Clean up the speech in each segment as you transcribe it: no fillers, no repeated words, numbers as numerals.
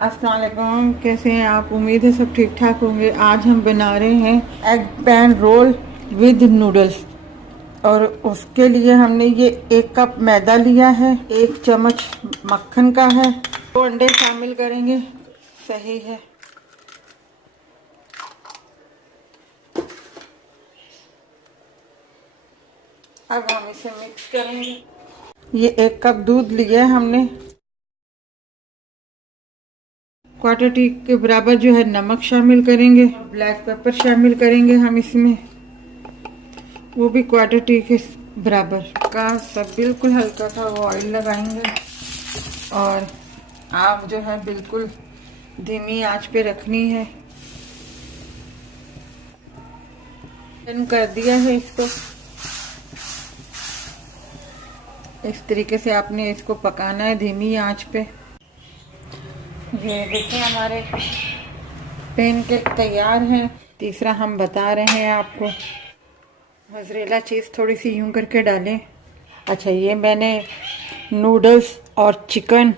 अस्सलाम वालेकुम, कैसे हैं आप? उम्मीद है सब ठीक ठाक होंगे। आज हम बना रहे हैं egg pan roll with noodles. और उसके लिए हमने ये 1 कप मैदा लिया है, 1 चम्मच मक्खन का है, 2 अंडे शामिल करेंगे। सही है। अब हम इसे मिक्स करेंगे। ये 1 कप दूध लिया है हमने। क्वार्टर टी के बराबर जो है नमक शामिल करेंगे, ब्लैक पेपर शामिल करेंगे हम इसमें, वो भी क्वार्टर टी के बराबर का। सब बिल्कुल हल्का सा वो ऑयल लगाएंगे और आग जो है बिल्कुल धीमी आंच पे रखनी है। कर दिया है इसको। इस तरीके से आपने इसको पकाना है धीमी आंच पे। ये देखिए हमारे पैन केक तैयार हैं। तीसरा हम बता रहे हैं आपको, मोज़रेला चीज़ थोड़ी सी यूं करके डालें। अच्छा, ये मैंने नूडल्स और चिकन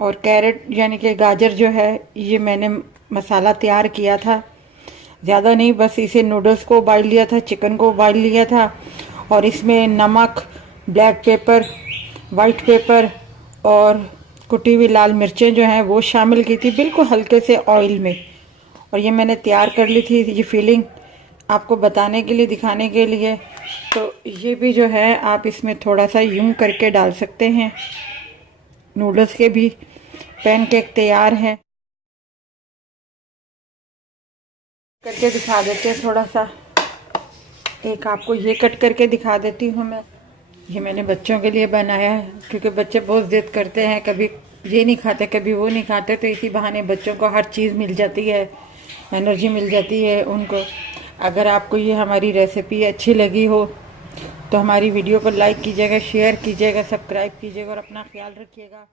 और कैरेट यानी कि गाजर जो है, ये मैंने मसाला तैयार किया था। ज़्यादा नहीं, बस इसे नूडल्स को उबाल लिया था, चिकन को उबाल लिया था और इसमें नमक, ब्लैक पेपर, वाइट पेपर और कुटी हुई लाल मिर्चें जो हैं वो शामिल की थी, बिल्कुल हल्के से ऑयल में। और ये मैंने तैयार कर ली थी, ये फीलिंग आपको बताने के लिए, दिखाने के लिए। तो ये भी जो है आप इसमें थोड़ा सा यूं करके डाल सकते हैं। नूडल्स के भी पैनकेक तैयार हैं। करके दिखा देते हैं थोड़ा सा। एक आपको ये कट करके दिखा देती हूँ मैं। ये मैंने बच्चों के लिए बनाया है, क्योंकि बच्चे बहुत जिद करते हैं, कभी ये नहीं खाते कभी वो नहीं खाते, तो इसी बहाने बच्चों को हर चीज़ मिल जाती है, एनर्जी मिल जाती है उनको। अगर आपको ये हमारी रेसिपी अच्छी लगी हो तो हमारी वीडियो को लाइक कीजिएगा, शेयर कीजिएगा, सब्सक्राइब कीजिएगा और अपना ख्याल रखिएगा।